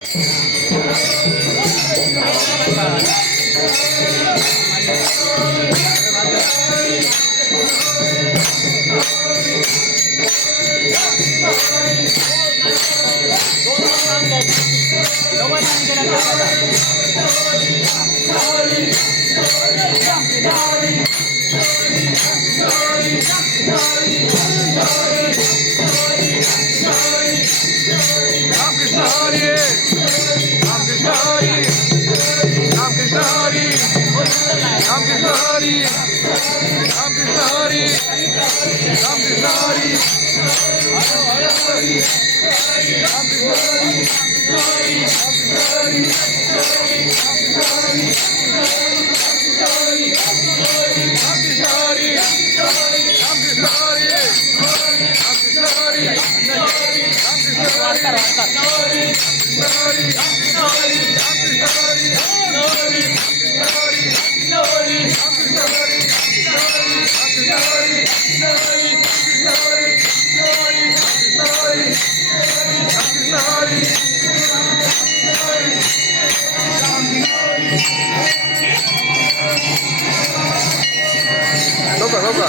Thank you. Krishnari, Ram Krishnari, Ram Krishnari, Hare Hare Hari, Ram Krishnari, Ram Krishnari, Ram Krishnari, Ram Krishnari, Ram Krishnari, Ram Krishnari, Đúng rồi, đúng rồi.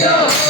Show!